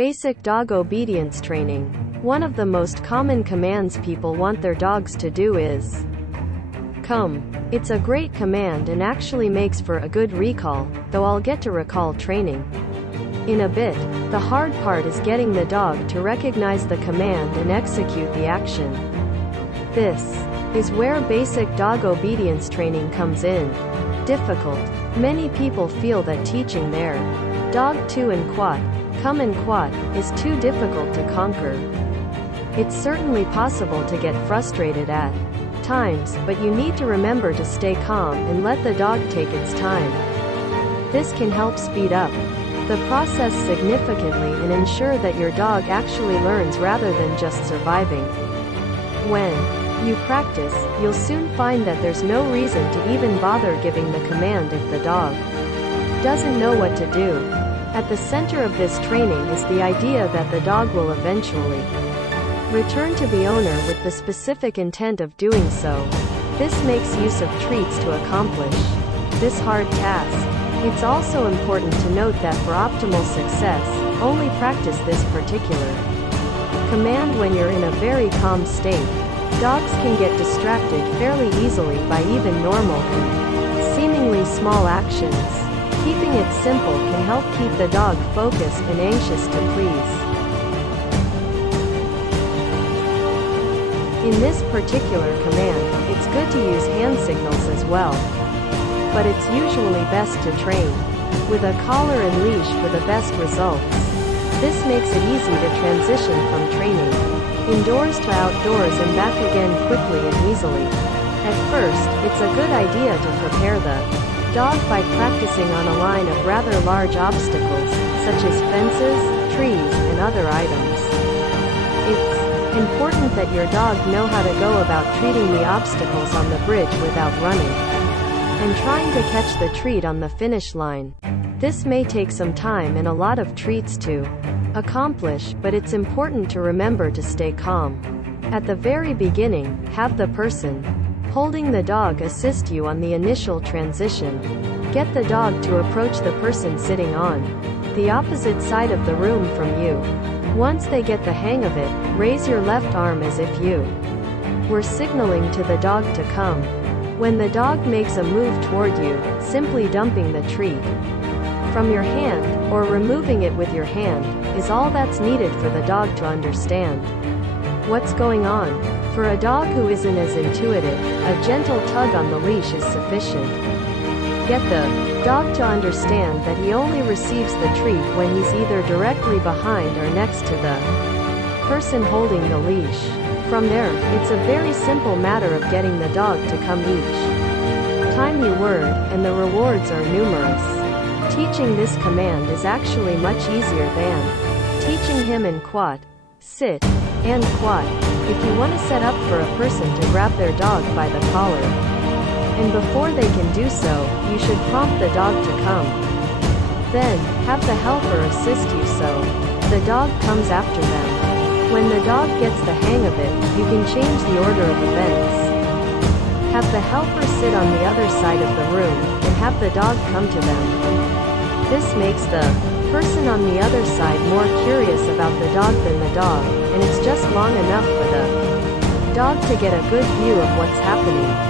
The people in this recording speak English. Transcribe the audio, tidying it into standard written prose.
Basic dog obedience training. One of the most common commands people want their dogs to do is come. It's a great command and actually makes for a good recall, though I'll get to recall training in a bit. The hard part is getting the dog to recognize the command and execute the action. This is where basic dog obedience training comes in. Difficult. Many people feel that teaching their dog to and quat, come and quat, is too difficult to conquer. It's certainly possible to get frustrated at times, but you need to remember to stay calm and let the dog take its time. This can help speed up the process significantly and ensure that your dog actually learns rather than just surviving. When you practice, you'll soon find that there's no reason to even bother giving the command if the dog doesn't know what to do. At the center of this training is the idea that the dog will eventually return to the owner with the specific intent of doing so. This makes use of treats to accomplish this hard task. It's also important to note that for optimal success, only practice this particular command when you're in a very calm state. Dogs can get distracted fairly easily by even normal and seemingly small actions. Keeping it simple can help keep the dog focused and anxious to please. In this particular command, it's good to use hand signals as well, but it's usually best to train with a collar and leash for the best results. This makes it easy to transition from training indoors to outdoors and back again quickly and easily. At first, it's a good idea to prepare the dog by practicing on a line of rather large obstacles, such as fences, trees, and other items. It's important that your dog know how to go about treating the obstacles on the bridge without running and trying to catch the treat on the finish line. This may take some time and a lot of treats to accomplish, but it's important to remember to stay calm. At the very beginning, have the person holding the dog assist you on the initial transition. Get the dog to approach the person sitting on the opposite side of the room from you. Once they get the hang of it, raise your left arm as if you were signaling to the dog to come. When the dog makes a move toward you, simply dumping the treat from your hand, or removing it with your hand, is all that's needed for the dog to understand what's going on. For a dog who isn't as intuitive, a gentle tug on the leash is sufficient. Get the dog to understand that he only receives the treat when he's either directly behind or next to the person holding the leash. From there, it's a very simple matter of getting the dog to come each time you word, and the rewards are numerous. Teaching this command is actually much easier than teaching him in quat, sit, and quat. If you want to set up for a person to grab their dog by the collar, and before they can do so, you should prompt the dog to come. Then, have the helper assist you so the dog comes after them. When the dog gets the hang of it, you can change the order of events. Have the helper sit on the other side of the room, and have the dog come to them. This makes the person on the other side more curious about the dog than the dog, and it's just long enough for the dog to get a good view of what's happening.